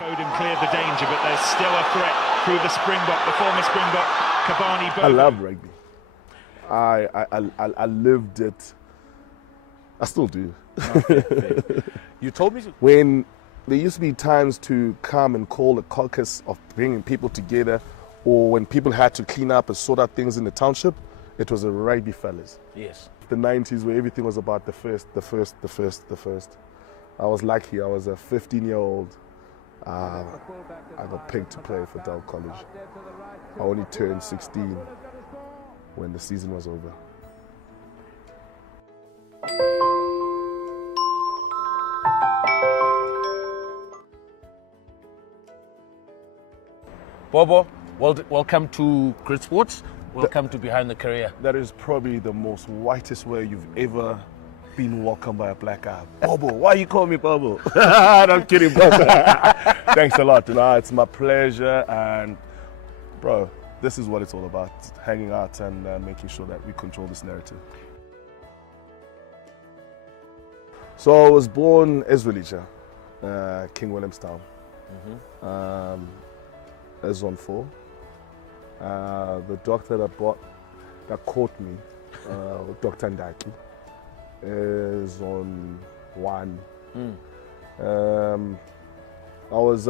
Foden cleared the danger, but there's still a threat through the Springbok, the former Springbok, Gcobani, Bobo. I love rugby. I lived it. I still do. Okay. You told me When there used to be times to come and call a caucus of bringing people together, or when people had to clean up and sort out things in the township, it was a rugby fellas. Yes. The 90s where everything was about the first. I was lucky. I was a 15-year-old. I got picked to play for Dal College. I only turned 16 when the season was over. Bobo, welcome to Grit Sports. Welcome to Behind the Career. That is probably the most whitest way you've ever been welcomed by a black guy. Bobo, why you call me Bobo? I'm kidding, bro. Thanks a lot. It's my pleasure, and bro, this is what it's all about: hanging out and making sure that we control this narrative. So I was born Ezwelicha, King Williamstown, Zone 4. The doctor that caught me, Dr. Ndaki, is on 1. I was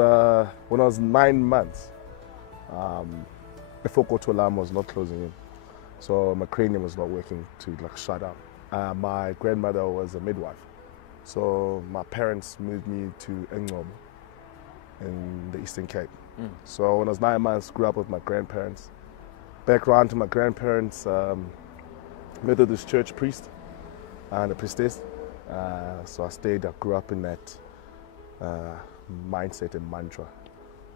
when I was 9 months. Before Kotolam was not closing in, so my cranium was not working to shut up. My grandmother was a midwife, so my parents moved me to Gcobani in the Eastern Cape. So when I was 9 months, grew up with my grandparents. Background to my grandparents, Methodist church priest and a priestess. So I grew up in that mindset and mantra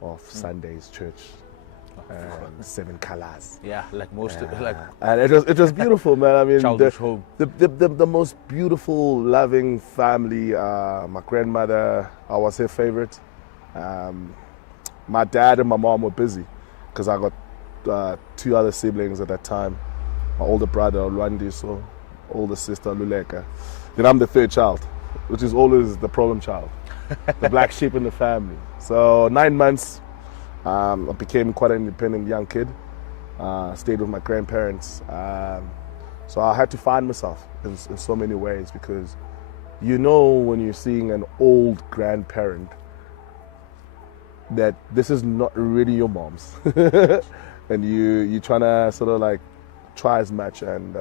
of Sundays, church, and 7 colors. Yeah, like most, and it was beautiful, man. I mean, childish home. The most beautiful, loving family. My grandmother, I was her favorite. My dad and my mom were busy because I got 2 other siblings at that time. My older brother, Olwandiso, older sister, Luleka. Then I'm the 3rd child, which is always the problem child, the black sheep in the family. So 9 months, I became quite an independent young kid. Stayed with my grandparents. So I had to find myself in so many ways, because you know when you're seeing an old grandparent that this is not really your mom's. And you're trying to sort of try as much. And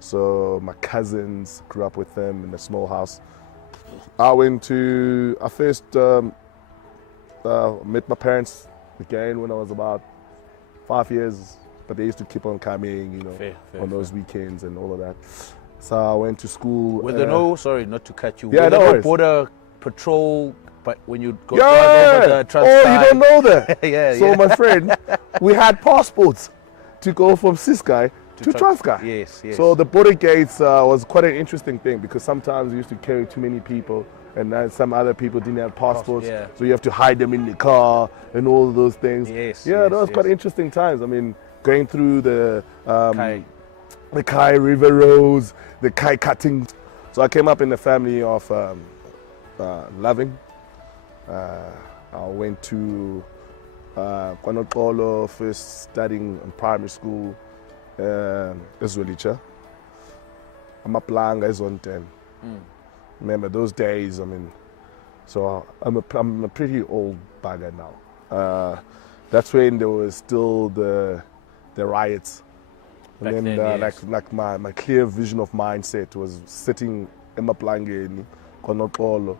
so my cousins, grew up with them in a small house. I first met my parents again when I was about 5 years, but they used to keep on coming, Fair, on those weekends and all of that. So I went to school. Were there sorry, not to cut you. Yeah, were there no no border patrol? But when you go yeah! over the Oh, you don't know that? Yeah. My friend, we had passports to go from Ciskei to Transkei. Yes. So the border gates was quite an interesting thing, because sometimes we used to carry too many people, and then some other people didn't have passports, so you have to hide them in the car and all of those things. That was quite interesting times. I mean, going through the Kai River roads, the Kai cutting. So I came up in a family of loving. I went to Kwanokolo, first studying in primary school, Ezwelicha. I'm a Planga, is on 10. Remember those days, I mean, so I'm a pretty old bagger now. That's when there was still the riots. And then yes. my clear vision of mindset was sitting in Maplangeni, Kwanokolo,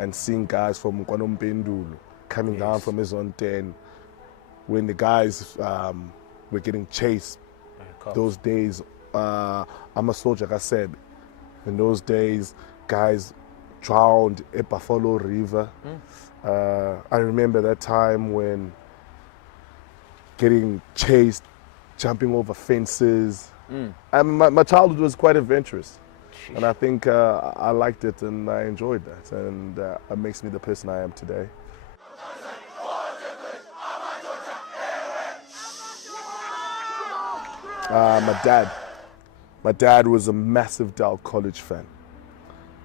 and seeing guys from Kwanompendulu coming down from Zone 10, when the guys were getting chased. Those days, I'm a soldier, like I said. In those days, guys drowned at Buffalo River. I remember that time when getting chased, jumping over fences. And my childhood was quite adventurous. And I think I liked it and I enjoyed that, and it makes me the person I am today. My dad was a massive Dal College fan.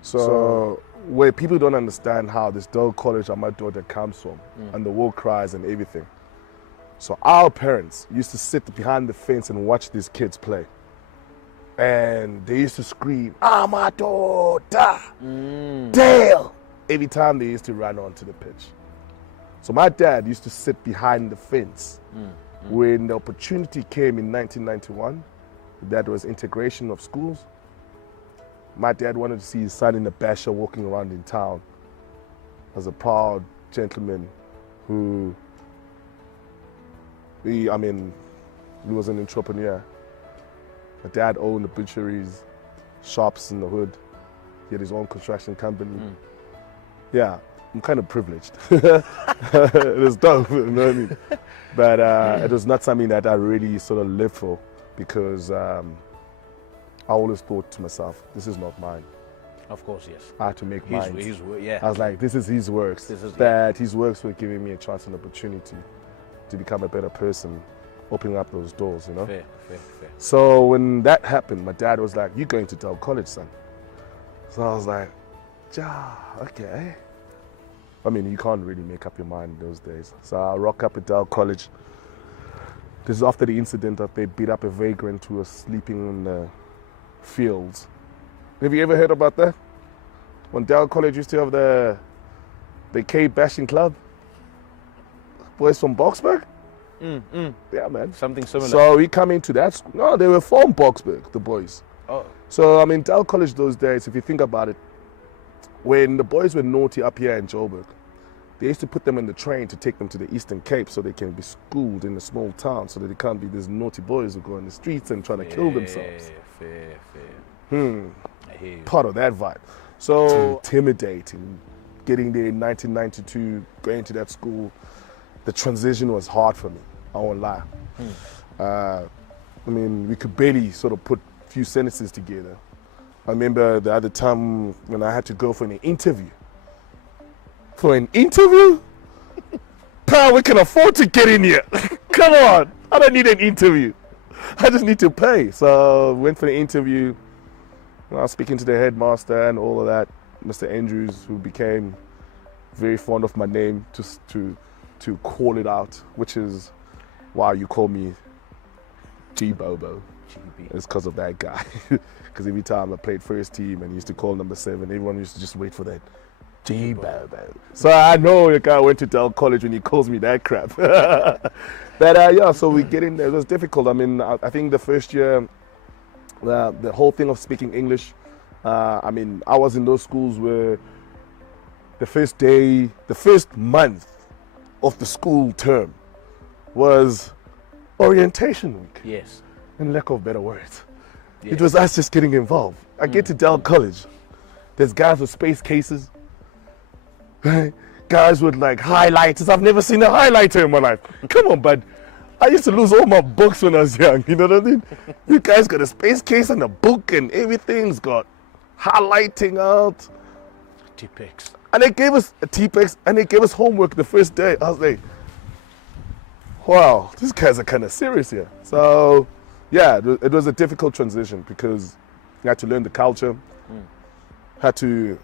So where people don't understand how this Dell College Amadoda comes from and the war cries and everything. So our parents used to sit behind the fence and watch these kids play. And they used to scream, Amadoda, Dale, every time they used to run onto the pitch. So my dad used to sit behind the fence. When the opportunity came in 1991, that was integration of schools, my dad wanted to see his son in the basher walking around in town as a proud gentleman who, he was an entrepreneur. My dad owned the butcheries, shops in the hood. He had his own construction company. Yeah, I'm kind of privileged. It was dope, you know what I mean? But it was not something that I really sort of lived for, because I always thought to myself, this is not mine. Of course, yes. I had to make mine. Yeah. I was like, this is his works. His works were giving me a chance and opportunity to become a better person, opening up those doors, you know? Fair. So when that happened, my dad was like, you're going to Dell College, son. So I was like, okay. I mean, you can't really make up your mind those days. So I rock up at Dell College. This is after the incident that they beat up a vagrant who was sleeping in the fields. Have you ever heard about that? When Dell College used to have the cave bashing club? Boys from Boksburg? Yeah, man. Something similar. So we come into that school. No, they were from Boksburg, the boys. Oh. So, I mean, Dell College those days, if you think about it, when the boys were naughty up here in Joburg, they used to put them in the train to take them to the Eastern Cape so they can be schooled in a small town, so that they can't be these naughty boys who go in the streets and try to kill themselves. Fair. I hear you. Part of that vibe. So intimidating. Getting there in 1992, going to that school, the transition was hard for me. I won't lie. I mean, we could barely sort of put a few sentences together. I remember the other time when I had to go for an interview. For an interview? Pal, we can afford to get in here. Come on, I don't need an interview. I just need to pay. So went for the interview. I was speaking to the headmaster and all of that, Mr. Andrews, who became very fond of my name to call it out, which is why you call me Bobo. It's because of that guy. Because every time I played first team and he used to call number 7, everyone used to just wait for that Bobo. So I know the guy went to Dell College when he calls me that crap. But yeah, so we get in there. It was difficult. I mean, I think the first year, the whole thing of speaking English, I mean, I was in those schools where the first month of the school term was orientation week. Yes. In lack of better words. Yes. It was us just getting involved. I get to Dell College. There's guys with space cases. Guys with like highlighters. I've never seen a highlighter in my life. Come on, bud. I used to lose all my books when I was young. You know what I mean? You guys got a space case and a book and everything's got highlighting out. T-Pex. And they gave us a T-Pex and they gave us homework the first day. I was like, wow, these guys are kind of serious here. So, yeah, it was a difficult transition because you had to learn the culture, had to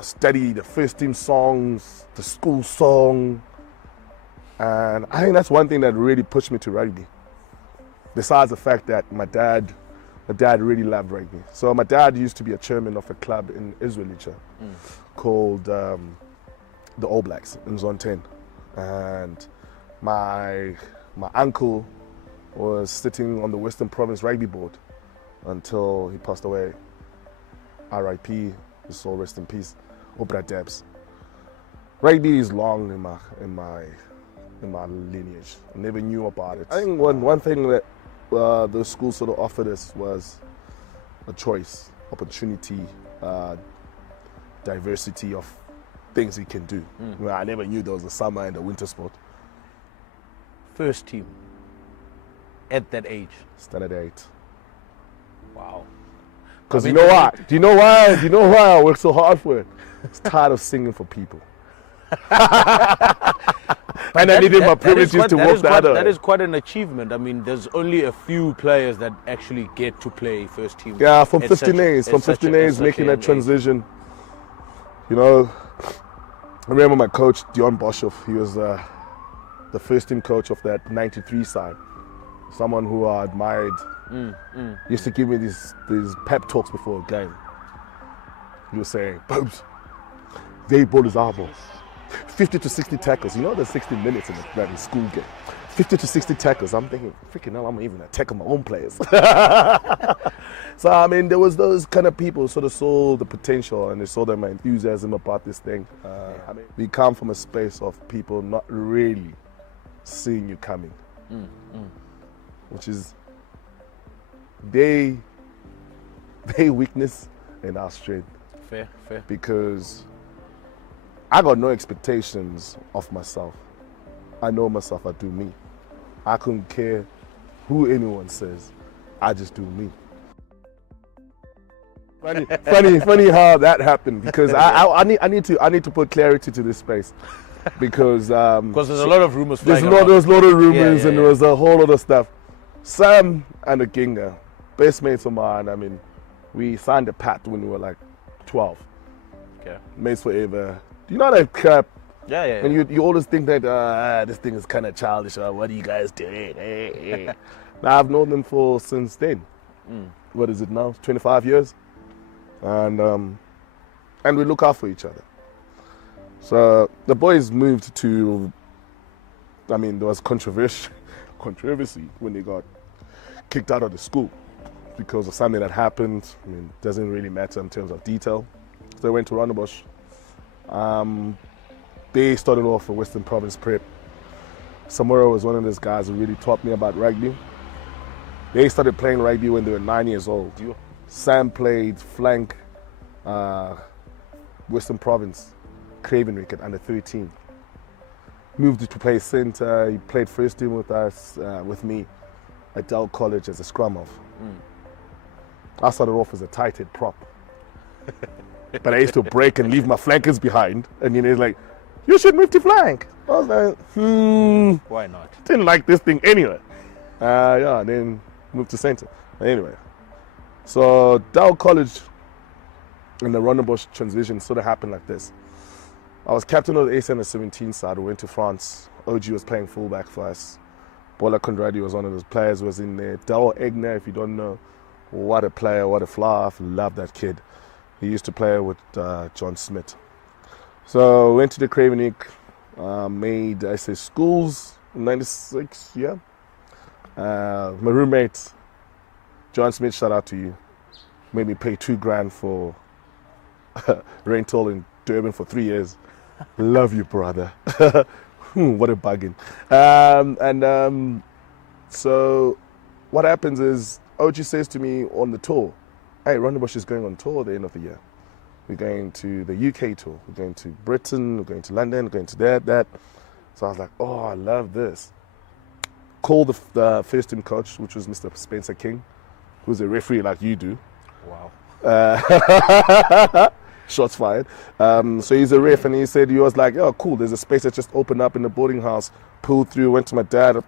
study the first team songs, the school song. And I think that's one thing that really pushed me to rugby. Besides the fact that my dad really loved rugby. So my dad used to be a chairman of a club in Israelicha called the All Blacks in Zone 10. And my uncle was sitting on the Western Province Rugby Board until he passed away. R.I.P. His soul rest in peace. Obra Debs. Rugby is long in my lineage. I never knew about it. I think one thing that the school sort of offered us was a choice, opportunity, diversity of things we can do. Well, I never knew there was a summer and a winter sport. First team at that age. Standard 8. Wow. Because you know why? Do you know why I work so hard for it? I was tired of singing for people. And I needed my privileges to walk the other way. That is quite an achievement. I mean, there's only a few players that actually get to play first team. Yeah, from 15 A's making that transition. You know, I remember my coach, Dion Boshoff. He was the first team coach of that 93 side. Someone who I admired. He used to give me these pep talks before a game. He was saying, Bobs, they ball is our ball. 50 to 60 tackles. You know there's 60 minutes in a bloody school game. 50 to 60 tackles. I'm thinking, freaking hell, I'm even tackle my own players. So, I mean, there was those kind of people who sort of saw the potential and they saw my enthusiasm about this thing. I mean, we come from a space of people not really seeing you coming. Which is their weakness and our strength. Fair. Because I got no expectations of myself. I know myself, I do me. I couldn't care who anyone says. I just do me. Funny how that happened, because I need to put clarity to this space. Because there's a lot of rumors there's flying around. a lot of rumors Yeah. and there was a whole lot of stuff. Sam and the Ginga, best mates of mine, I mean, we signed a pact when we were like 12. Okay. Mates forever. Do you know that crap? Yeah. And you always think that this thing is kind of childish. What are you guys doing? Now I've known them since then. What is it now? 25 years. And we look out for each other. So the boys moved to. I mean, there was controversy when they got kicked out of the school because of something that happened. I mean, it doesn't really matter in terms of detail. So they went to Rondebosch. They started off at Western Province Prep. Samura was one of those guys who really taught me about rugby. They started playing rugby when they were 9 years old. Sam played flank, Western Province, Cravenrick at under 13. Moved to play centre. He played first team with us, with me, at Dell College as a scrum half. I started off as a tight head prop. But I used to break and leave my flankers behind. And you know, he's like, you should move to flank. I was like, Why not? didn't like this thing anyway. Then moved to centre. Anyway, so Dow College and the Rondebosch transition sort of happened like this. I was captain of the AC under 17 side. We went to France. OG was playing fullback for us. Bola Conradi was one of those players who was in there. Dao Egner, if you don't know, what a player, what a fly. I love that kid. He used to play with John Smith. So went to the Cravenwick, made, schools in 96, yeah. My roommate, John Smith, shout out to you, made me pay $2,000 for rental in Durban for 3 years. Love you, brother. What a bugging. So what happens is, OG says to me on the tour, hey, Rondebosch is going on tour at the end of the year. We're going to the UK tour. We're going to Britain. We're going to London. We're going to that. So I was like, oh, I love this. Called the first team coach, which was Mr. Spencer King, who's a referee like you do. Wow. Shots fired. So he's a ref, and he was like, oh, cool, there's a space that just opened up in the boarding house. Pulled through, went to my dad,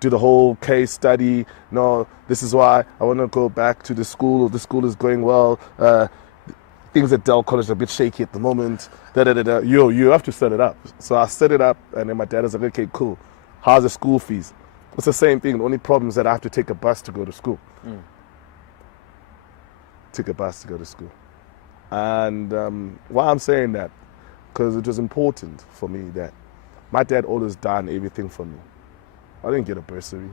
do the whole case study. No, this is why I want to go back to the school. The school is going well. Things at Dell College are a bit shaky at the moment. You have to set it up. So I set it up, and then my dad was like, okay, cool. How's the school fees? It's the same thing. The only problem is that I have to take a bus to go to school. Took a bus to go to school. And why I'm saying that, because it was important for me that my dad always done everything for me. I didn't get a bursary.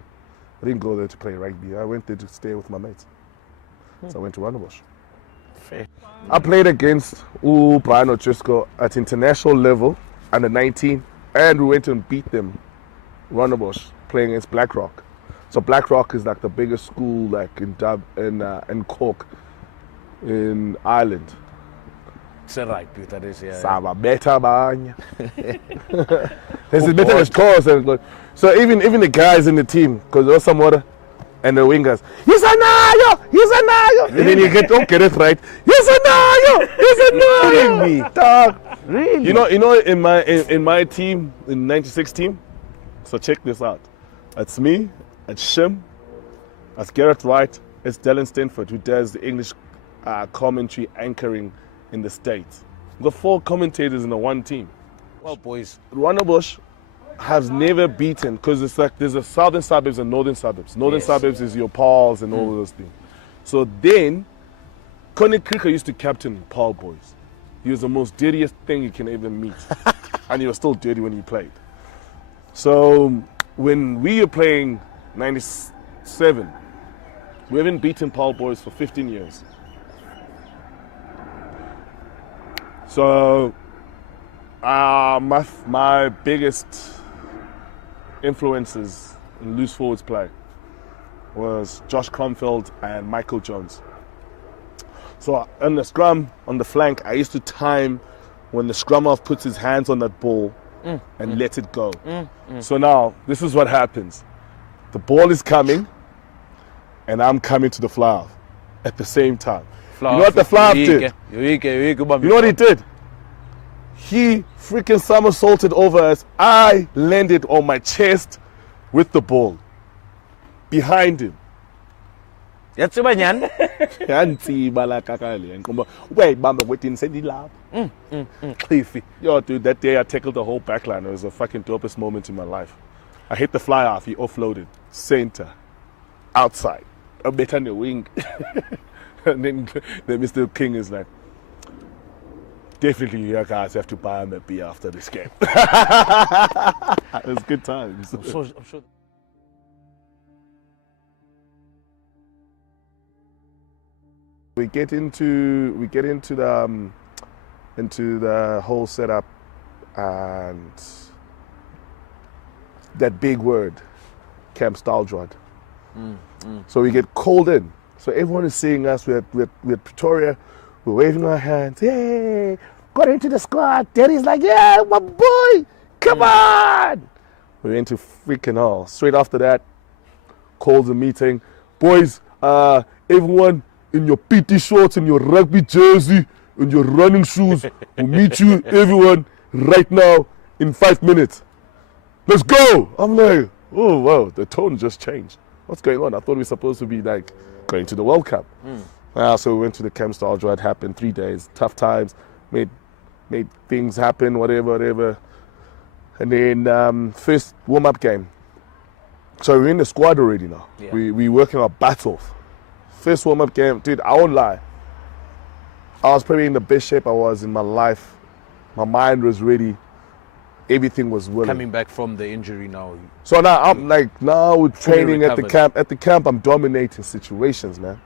I didn't go there to play rugby. I went there to stay with my mates. So I went to Rondebosch. Fair. I played against Brian O'Driscoll at international level, under 19, and we went and beat them, Rondebosch, playing against Blackrock. So Blackrock is like the biggest school like in Cork, in Ireland. It's a right, that is, yeah. Sama better man. This is better than scores. So even the guys in the team, because there was some water, and the wingers, he's a nayo. And then you get it right. He's a nayo. Really? Dog. Really? You know, in my team, in '96 team. So check this out. It's me, it's Shim, it's Garrett Wright, it's Dylan Stanford, who does the English commentary anchoring in the States. We've got 4 commentators in the one team. Well, boys. Rwanda has never beaten, because it's like there's a southern suburbs and northern suburbs. Northern suburbs is your Pauls and all of those things. So then, Connie Krika used to captain Paul boys. He was the most dirtiest thing you can ever meet. And he was still dirty when he played. So when we were playing 97, we haven't beaten Paul boys for 15 years. So my biggest influences in loose forwards play was Josh Cromfeld and Michael Jones. So on the scrum, on the flank, I used to time when the scrum half puts his hands on that ball and let it go. So now, this is what happens. The ball is coming, and I'm coming to the fly-off at the same time. You know what the fly-off did? You know what he did? He freaking somersaulted over us. I landed on my chest with the ball behind him. Cliffy. Yo, dude, that day I tackled the whole backline. It was the fucking dopest moment in my life. I hit the fly off. He offloaded. Center. Outside. A bit on the wing. And then Mr. King is like, definitely you guys have to buy him a beer after this game. It was good times. I'm sure. We get into the whole setup and that big word, Camp Staljrod. So we get called in. So everyone is seeing us. We're at Pretoria. We're waving our hands. Hey, got into the squad. Daddy's like, yeah, my boy, come on. We went to freaking hell. Straight after that, calls a meeting. Boys, everyone in your PT shorts and your rugby jersey and your running shoes. We'll meet you, everyone, right now in 5 minutes. Let's go. I'm like, oh, wow, the tone just changed. What's going on? I thought we were supposed to be like going to the World Cup. So we went to the Camp Staljrod. It happened 3 days, tough times, made things happen, whatever. And then first warm-up game. So we're in the squad already now. Yeah. We working our butts off. First warm-up game, dude, I won't lie. I was probably in the best shape I was in my life. My mind was ready. Everything was willing. Coming back from the injury now. So now I'm like, now we're training at the camp. At the camp, I'm dominating situations, man.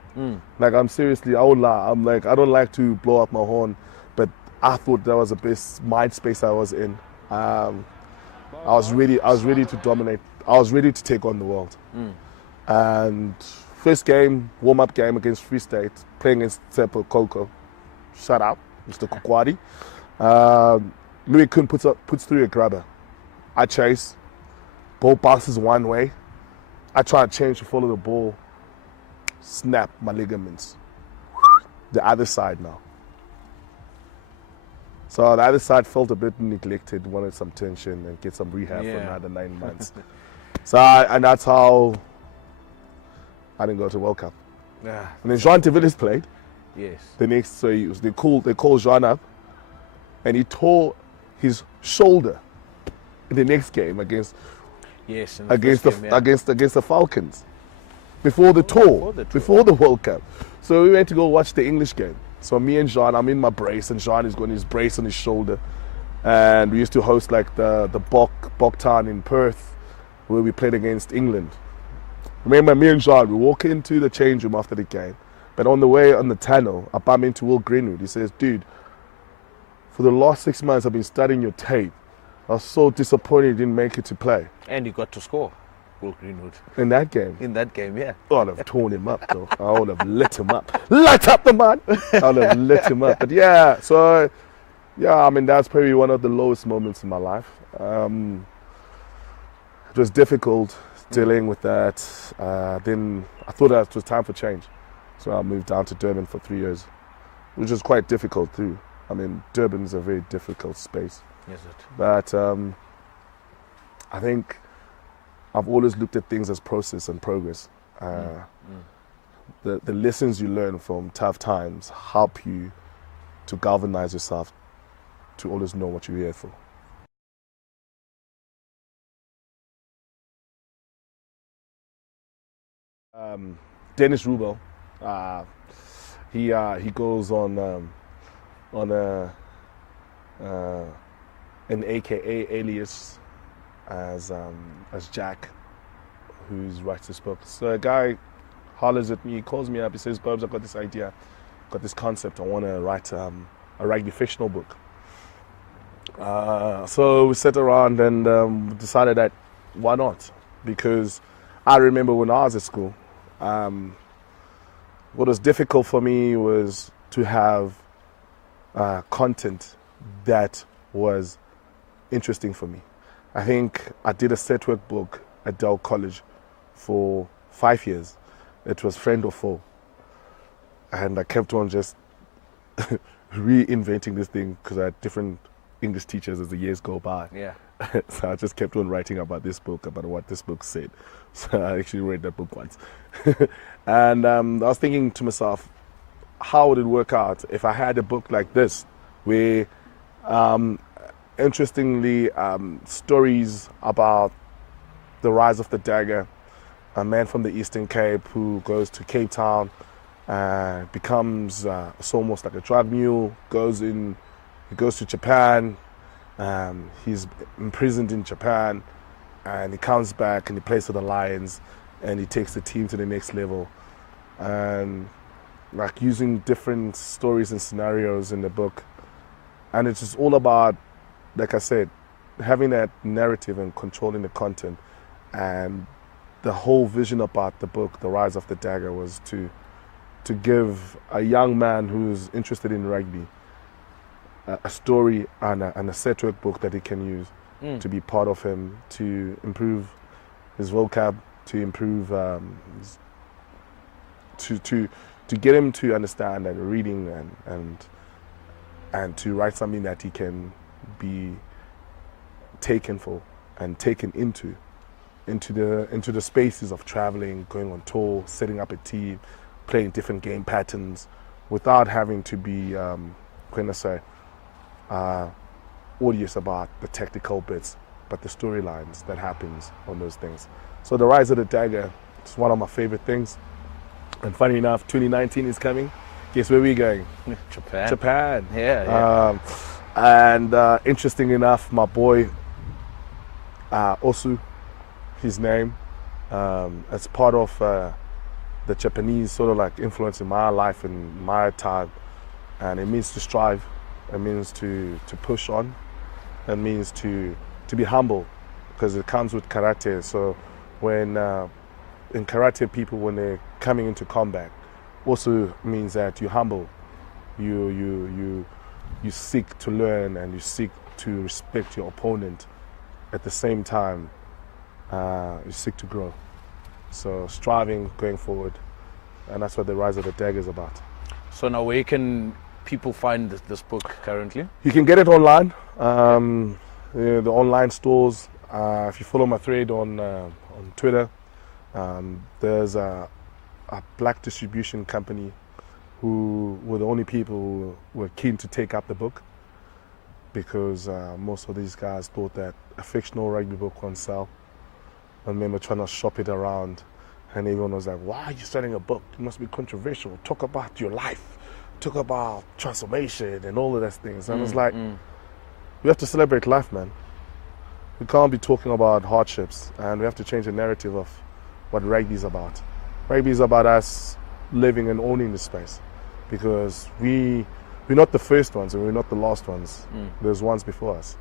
Like I'm seriously, I won't lie. I'm like, I don't like to blow up my horn, but I thought that was the best mind space I was in. I was ready to dominate. I was ready to take on the world. And first game, warm-up game against Free State, playing against Tsepo Coco. Shut up, Mr. Kukwadi. Louis Kuhn puts through a grabber. I chase. Ball bounces one way. I try to change to follow the ball. Snap my ligaments. The other side now. So the other side felt a bit neglected, wanted some tension and get some rehab for another 9 months. And that's how I didn't go to World Cup. Yeah. And then Jean Tevillis played. Yes. The next, so they called Jean up, and he tore his shoulder in the next game against the Falcons before the tour, before the World Cup. So we went to go watch the English game. So me and Jean, I'm in my brace, and Jean is got his brace on his shoulder, and we used to host like the Bok Town in Perth, where we played against England. Remember, me and Jean, we walk into the change room after the game, but on the way on the tunnel, I bump into Will Greenwood. He says, dude, for the last 6 months I've been studying your tape. I was so disappointed you didn't make it to play. And you got to score, Will Greenwood. In that game? In that game, yeah. I would have torn him up, though. I would have lit him up. Light up the man! I would have lit him up. But yeah, so, yeah, I mean, that's probably one of the lowest moments in my life. It was difficult dealing with that. Then I thought that it was time for change. So I moved down to Durban for 3 years, which was quite difficult too. I mean, Durban is a very difficult space. Yes, it. But I think I've always looked at things as process and progress. The lessons you learn from tough times help you to galvanize yourself to always know what you're here for. Dennis Rubel, he goes on an AKA alias as Jack, who writes this book. So a guy hollers at me, he calls me up, he says, "Bubs, I've got this idea, got this concept. I want to write a rugby fictional book." So we sat around and decided that why not? Because I remember when I was at school, what was difficult for me was to have content that was interesting for me. I think I did a set work book at Dell College for 5 years. It was Friend or Foe. And I kept on just reinventing this thing because I had different English teachers as the years go by. Yeah. So I just kept on writing about this book, about what this book said. So I actually read that book once. And I was thinking to myself, how would it work out if I had a book like this, where, interestingly, stories about the rise of the dagger, a man from the Eastern Cape who goes to Cape Town, becomes it's almost like a drug mule, he goes to Japan, he's imprisoned in Japan, and he comes back and he plays for the Lions, and he takes the team to the next level. And like using different stories and scenarios in the book. And it's just all about, like I said, having that narrative and controlling the content. And the whole vision about the book, The Rise of the Dagger, was to give a young man who's interested in rugby a story and a set work book that he can use to be part of him, to improve his vocab, to improve to get him to understand that reading and to write something that he can be taken for and taken into the spaces of traveling, going on tour, setting up a team, playing different game patterns, without having to be odious about the technical bits, but the storylines that happens on those things. So The Rise of the Dagger is one of my favorite things. And funny enough, 2019 is coming. Guess where we're going? Japan. Japan. Yeah. And interesting enough, my boy Osu, his name, as part of the Japanese sort of like influence in my life and my time. And it means to strive. It means to push on. It means to be humble, because it comes with karate. So when in karate, people, when they're coming into combat, also means that you're humble. You seek to learn and you seek to respect your opponent. At the same time, you seek to grow. So striving, going forward, and that's what The Rise of the Dagger is about. So now where can people find this book currently? You can get it online. The online stores. If you follow my thread on Twitter, there's a black distribution company who were the only people who were keen to take up the book, because most of these guys thought that a fictional rugby book won't sell. I remember trying to shop it around, and everyone was like, "Why are you selling a book? It must be controversial. Talk about your life. Talk about transformation and all of those things." And I was like, we have to celebrate life, man. We can't be talking about hardships, and we have to change the narrative of what rugby is about. Rugby is about us living and owning the space, because we're not the first ones and we're not the last ones. There's ones before us.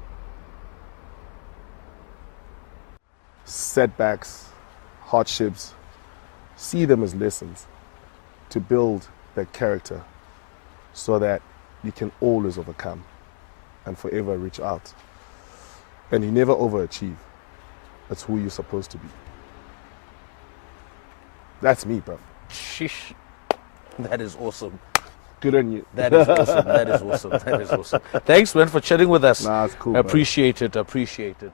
Setbacks, hardships, see them as lessons to build that character, so that you can always overcome and forever reach out. And you never overachieve. That's who you're supposed to be. That's me, bro. Sheesh. That is awesome. Good on you. That is awesome. That is awesome. That is awesome. Thanks, man, for chatting with us. Nah, it's cool. Appreciate it. Appreciate it.